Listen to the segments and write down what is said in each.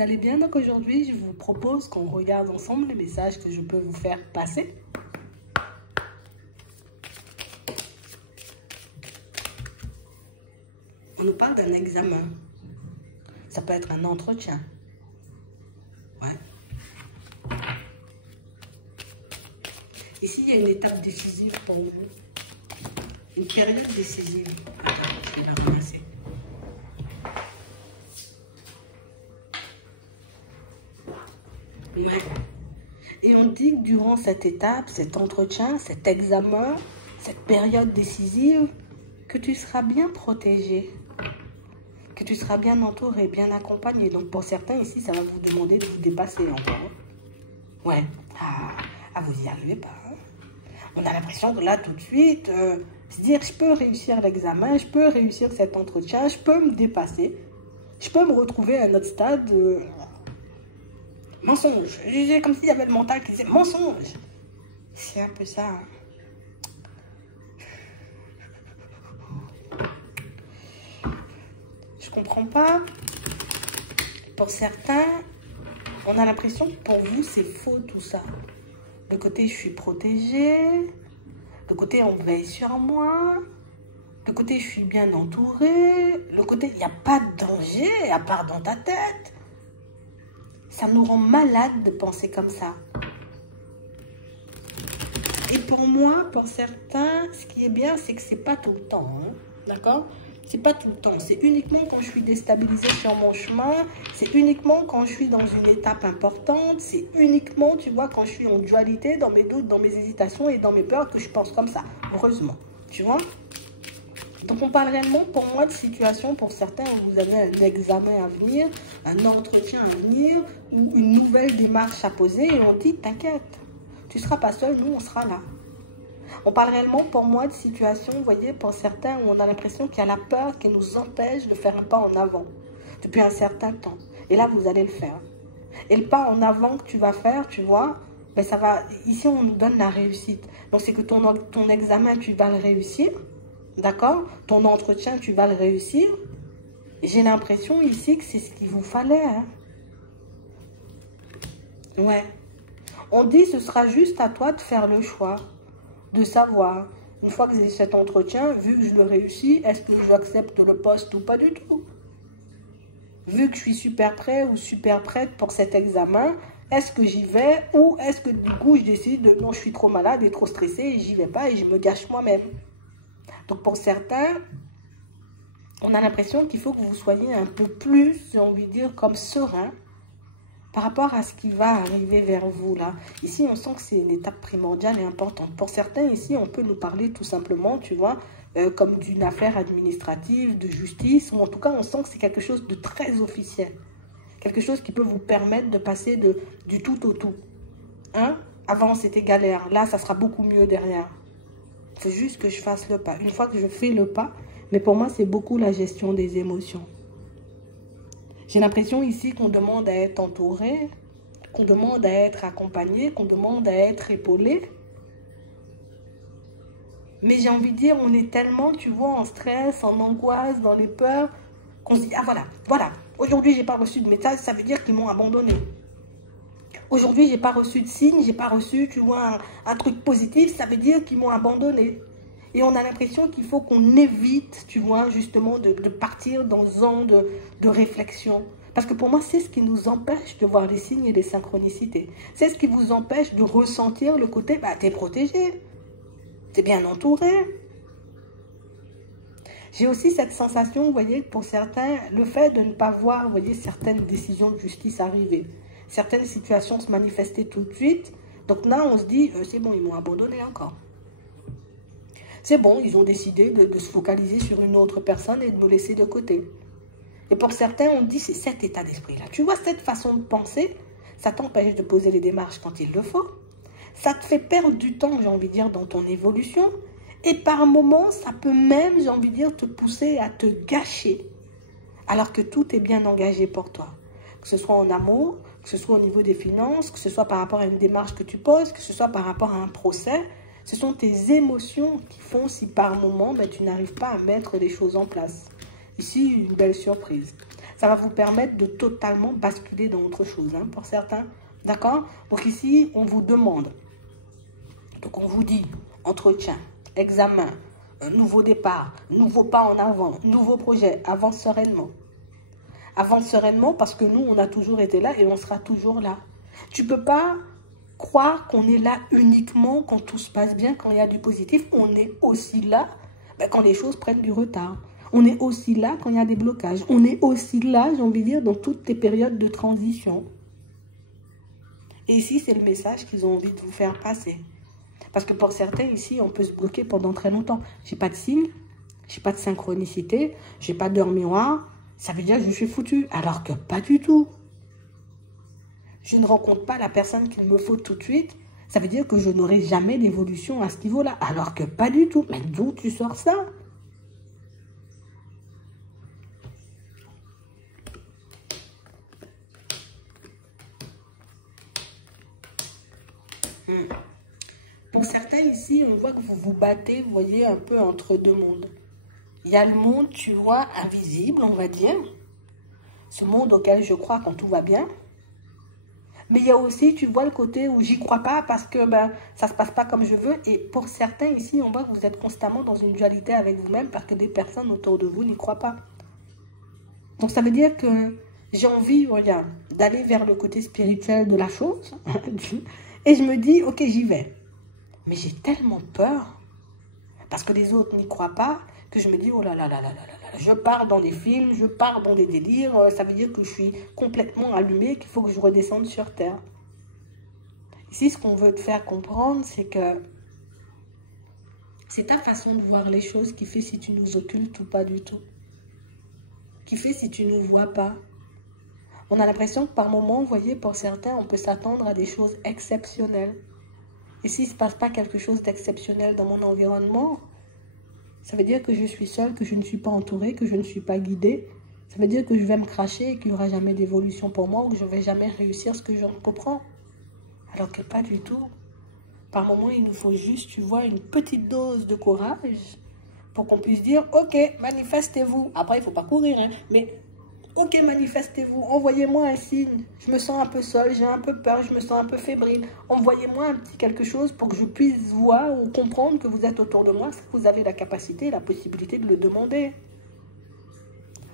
vous allez bien? Donc aujourd'hui, je vous propose qu'on regarde ensemble les messages que je peux vous faire passer. On nous parle d'un examen. Ça peut être un entretien. Ouais. Ici, il y a une étape décisive pour vous. Une période décisive. Attends, je vais la ramasser. Ouais. Et on dit que durant cette étape, cet entretien, cet examen, cette période décisive, que tu seras bien protégé, que tu seras bien entouré, bien accompagné. Donc pour certains ici, ça va vous demander de vous dépasser encore. Ouais. Ah, vous n'y arrivez pas. Hein? On a l'impression que là, tout de suite, se dire, je peux réussir l'examen, je peux réussir cet entretien, je peux me dépasser, je peux me retrouver à un autre stade. Mensonge. C'est comme s'il y avait le mental qui disait mensonge. C'est un peu ça. Je comprends pas. Pour certains, on a l'impression que pour vous, c'est faux tout ça. Le côté je suis protégée, le côté on veille sur moi, le côté je suis bien entourée, le côté il n'y a pas de danger à part dans ta tête. Ça nous rend malades de penser comme ça. Et pour moi, pour certains, ce qui est bien, c'est que c'est pas tout le temps. Hein, d'accord? C'est pas tout le temps. C'est uniquement quand je suis déstabilisée sur mon chemin. C'est uniquement quand je suis dans une étape importante. C'est uniquement, tu vois, quand je suis en dualité, dans mes doutes, dans mes hésitations et dans mes peurs que je pense comme ça. Heureusement. Tu vois? Donc, on parle réellement, pour moi, de situation, pour certains, où vous avez un examen à venir, un entretien à venir, ou une nouvelle démarche à poser, et on dit, t'inquiète, tu ne seras pas seul, nous, on sera là. On parle réellement, pour moi, de situation, vous voyez, pour certains, où on a l'impression qu'il y a la peur qui nous empêche de faire un pas en avant, depuis un certain temps. Et là, vous allez le faire. Et le pas en avant que tu vas faire, tu vois, ben ça va, ici, on nous donne la réussite. Donc, c'est que ton examen, tu vas le réussir. D'accord? Ton entretien, tu vas le réussir. J'ai l'impression ici que c'est ce qu'il vous fallait. Hein? Ouais. On dit ce sera juste à toi de faire le choix. De savoir, une fois que j'ai cet entretien, vu que je le réussis, est-ce que j'accepte le poste ou pas du tout? Vu que je suis super prêt ou super prête pour cet examen, est-ce que j'y vais ou est-ce que du coup je décide de non, je suis trop malade et trop stressée et j'y vais pas et je me gâche moi-même? Donc pour certains, on a l'impression qu'il faut que vous soyez un peu plus, j'ai envie de dire, comme serein par rapport à ce qui va arriver vers vous là. Ici, on sent que c'est une étape primordiale et importante. Pour certains, ici, on peut nous parler tout simplement, tu vois, comme d'une affaire administrative, de justice, ou en tout cas, on sent que c'est quelque chose de très officiel. Quelque chose qui peut vous permettre de passer du tout au tout. Hein? Avant, c'était galère. Là, ça sera beaucoup mieux derrière. Il faut juste que je fasse le pas. Une fois que je fais le pas, mais pour moi, c'est beaucoup la gestion des émotions. J'ai l'impression ici qu'on demande à être entouré, qu'on demande à être accompagné, qu'on demande à être épaulé. Mais j'ai envie de dire, on est tellement, tu vois, en stress, en angoisse, dans les peurs, qu'on se dit, ah voilà, aujourd'hui, j'ai pas reçu de message, ça veut dire qu'ils m'ont abandonné. Aujourd'hui, j'ai pas reçu de signe, j'ai pas reçu, tu vois, un truc positif, ça veut dire qu'ils m'ont abandonné. Et on a l'impression qu'il faut qu'on évite, tu vois, justement, de partir dans ce genre de réflexion. Parce que pour moi, c'est ce qui nous empêche de voir les signes et les synchronicités. C'est ce qui vous empêche de ressentir le côté, bah, t'es protégé, t'es bien entouré. J'ai aussi cette sensation, vous voyez, pour certains, le fait de ne pas voir, vous voyez, certaines décisions de justice arriver. Certaines situations se manifester tout de suite. Donc là, on se dit, c'est bon, ils m'ont abandonné encore. C'est bon, ils ont décidé de se focaliser sur une autre personne et de me laisser de côté. Et pour certains, on dit, c'est cet état d'esprit-là. Tu vois, cette façon de penser, ça t'empêche de poser les démarches quand il le faut. Ça te fait perdre du temps, j'ai envie de dire, dans ton évolution. Et par moments, ça peut même, j'ai envie de dire, te pousser à te gâcher. Alors que tout est bien engagé pour toi. Que ce soit en amour, que ce soit au niveau des finances, que ce soit par rapport à une démarche que tu poses, que ce soit par rapport à un procès. Ce sont tes émotions qui font si par moment, ben, tu n'arrives pas à mettre les choses en place. Ici, une belle surprise. ça va vous permettre de totalement basculer dans autre chose, hein, pour certains. D'accord? Donc ici, on vous demande. Donc on vous dit, entretien, examen, un nouveau départ, nouveau pas en avant, nouveau projet, avance sereinement. Avance sereinement parce que nous, on a toujours été là et on sera toujours là. Tu ne peux pas croire qu'on est là uniquement quand tout se passe bien, quand il y a du positif. On est aussi là quand les choses prennent du retard. On est aussi là quand il y a des blocages. On est aussi là, j'ai envie de dire, dans toutes les périodes de transition. Et ici, c'est le message qu'ils ont envie de vous faire passer. Parce que pour certains, ici, on peut se bloquer pendant très longtemps. J'ai pas de signe, j'ai pas de synchronicité, j'ai pas d'heure miroir. Ça veut dire que je suis foutu. Alors que pas du tout. Je ne rencontre pas la personne qu'il me faut tout de suite. Ça veut dire que je n'aurai jamais d'évolution à ce niveau-là. Alors que pas du tout. Mais d'où tu sors ça? Pour certains ici, on voit que vous vous battez, vous voyez, un peu entre deux mondes. Il y a le monde, tu vois, invisible, on va dire. Ce monde auquel je crois quand tout va bien. Mais il y a aussi, tu vois, le côté où j'y crois pas parce que ça se passe pas comme je veux. Et pour certains ici, on voit que vous êtes constamment dans une dualité avec vous-même parce que des personnes autour de vous n'y croient pas. Donc ça veut dire que j'ai envie, regarde, d'aller vers le côté spirituel de la chose. Et je me dis, ok, j'y vais. Mais j'ai tellement peur, parce que les autres n'y croient pas, que je me dis, oh là là là là là là, je pars dans des films, je pars dans des délires, ça veut dire que je suis complètement allumée, qu'il faut que je redescende sur Terre. Ici, ce qu'on veut te faire comprendre, c'est que c'est ta façon de voir les choses qui fait si tu nous occultes ou pas du tout. Qui fait si tu ne nous vois pas. On a l'impression que par moment, vous voyez, pour certains, on peut s'attendre à des choses exceptionnelles. Et s'il ne se passe pas quelque chose d'exceptionnel dans mon environnement, ça veut dire que je suis seule, que je ne suis pas entourée, que je ne suis pas guidée. Ça veut dire que je vais me cracher et qu'il n'y aura jamais d'évolution pour moi ou que je ne vais jamais réussir ce que je comprends. Alors que pas du tout. Par moments, il nous faut juste, tu vois, une petite dose de courage pour qu'on puisse dire, ok, manifestez-vous. Après, il ne faut pas courir, hein, mais... ok, manifestez-vous, envoyez-moi un signe. Je me sens un peu seule, j'ai un peu peur, je me sens un peu fébrile. Envoyez-moi un petit quelque chose pour que je puisse voir ou comprendre que vous êtes autour de moi, si vous avez la capacité et la possibilité de le demander.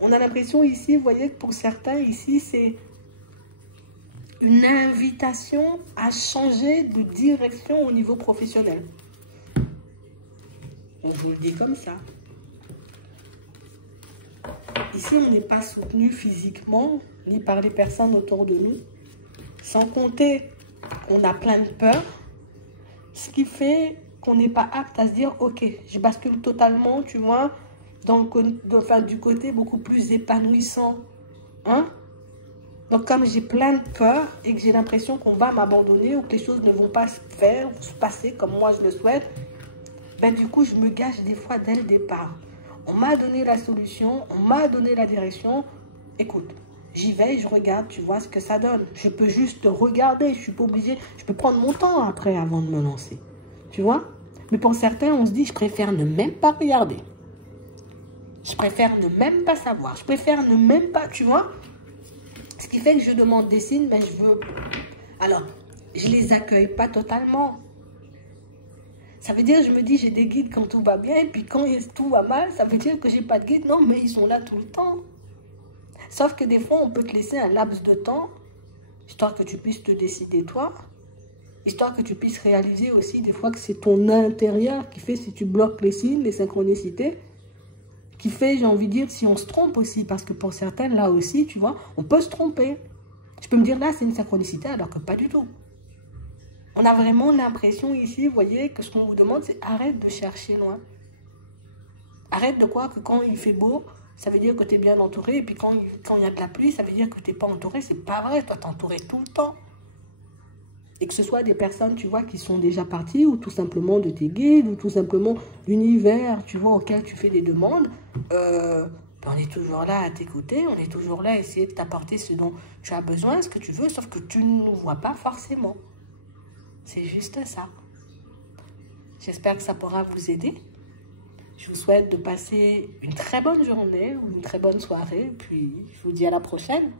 On a l'impression ici, vous voyez, que pour certains ici, c'est une invitation à changer de direction au niveau professionnel. On vous le dit comme ça. Ici, on n'est pas soutenu physiquement, ni par les personnes autour de nous. Sans compter qu'on a plein de peur, ce qui fait qu'on n'est pas apte à se dire, ok, je bascule totalement, tu vois, du côté beaucoup plus épanouissant. Hein? Donc, comme j'ai plein de peur et que j'ai l'impression qu'on va m'abandonner ou que les choses ne vont pas se faire ou se passer comme moi je le souhaite, du coup, je me gâche des fois dès le départ. On m'a donné la solution, on m'a donné la direction. Écoute, j'y vais, je regarde, tu vois ce que ça donne. Je peux juste regarder, je suis pas obligée. Je peux prendre mon temps après avant de me lancer. Tu vois? Mais pour certains, on se dit, je préfère ne même pas regarder. Je préfère ne même pas savoir. Je préfère ne même pas, tu vois? Ce qui fait que je demande des signes, mais je veux... Alors, je les accueille pas totalement. Ça veut dire, je me dis, j'ai des guides quand tout va bien, et puis quand tout va mal, ça veut dire que j'ai pas de guide. Non, mais ils sont là tout le temps. Sauf que des fois, on peut te laisser un laps de temps, histoire que tu puisses te décider toi, histoire que tu puisses réaliser aussi des fois que c'est ton intérieur qui fait si tu bloques les signes, les synchronicités, qui fait, j'ai envie de dire, si on se trompe aussi, parce que pour certaines, là aussi, tu vois, on peut se tromper. Je peux me dire, là, c'est une synchronicité, alors que pas du tout. On a vraiment l'impression ici, vous voyez, que ce qu'on vous demande, c'est arrête de chercher loin. Arrête de croire que quand il fait beau, ça veut dire que tu es bien entouré. Et puis quand il y a de la pluie, ça veut dire que tu n'es pas entouré. C'est pas vrai, toi, tu es entouré tout le temps. Et que ce soit des personnes, tu vois, qui sont déjà parties, ou tout simplement de tes guides, ou tout simplement l'univers, tu vois, auquel tu fais des demandes, on est toujours là à t'écouter, on est toujours là à essayer de t'apporter ce dont tu as besoin, ce que tu veux, sauf que tu ne nous vois pas forcément. C'est juste ça. J'espère que ça pourra vous aider. Je vous souhaite de passer une très bonne journée ou une très bonne soirée. Puis, je vous dis à la prochaine.